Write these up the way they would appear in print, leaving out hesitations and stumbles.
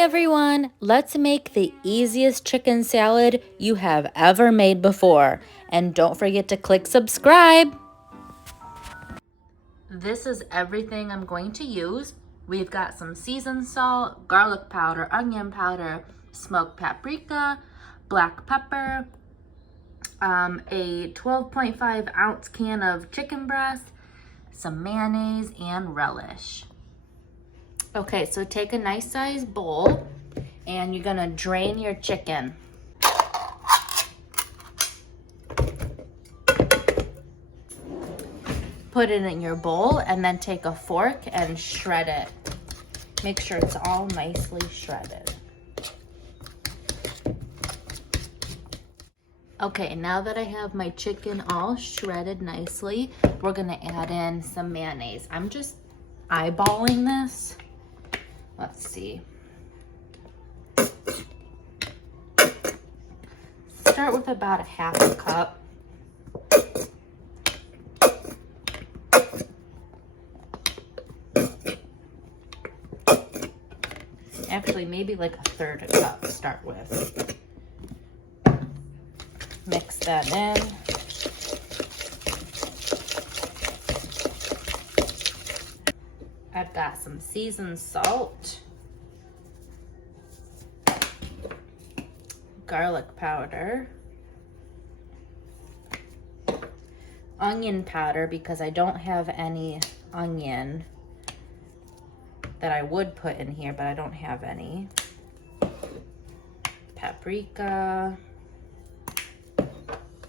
everyone, let's make the easiest chicken salad you have ever made before. And don't forget to click subscribe. This is everything I'm going to use. We've got some seasoned salt, garlic powder, onion powder, smoked paprika, black pepper, a 12.5 ounce can of chicken breast, some mayonnaise, and relish. Okay, so take a nice sized bowl and you're gonna drain your chicken. Put it in your bowl and then take a fork and shred it. Make sure it's all nicely shredded. Okay, now that I have my chicken all shredded nicely, we're gonna add in some mayonnaise. I'm just eyeballing this. Let's see. Start with about a half a cup. Actually, maybe like a third a cup to start with. Mix that in. I've got some seasoned salt, garlic powder, onion powder because I don't have any onion that I would put in here, but I don't have any. Paprika,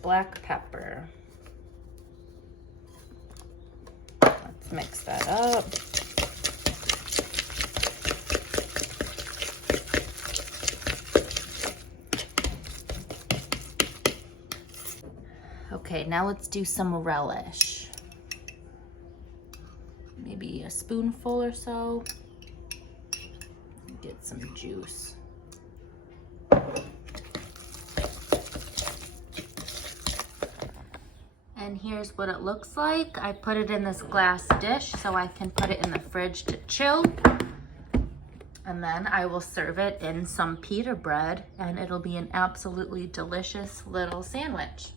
black pepper. Let's mix that up. Okay, now let's do some relish. Maybe a spoonful or so. Get some juice. And here's what it looks like. I put it in this glass dish so I can put it in the fridge to chill. And then I will serve it in some pita bread and it'll be an absolutely delicious little sandwich.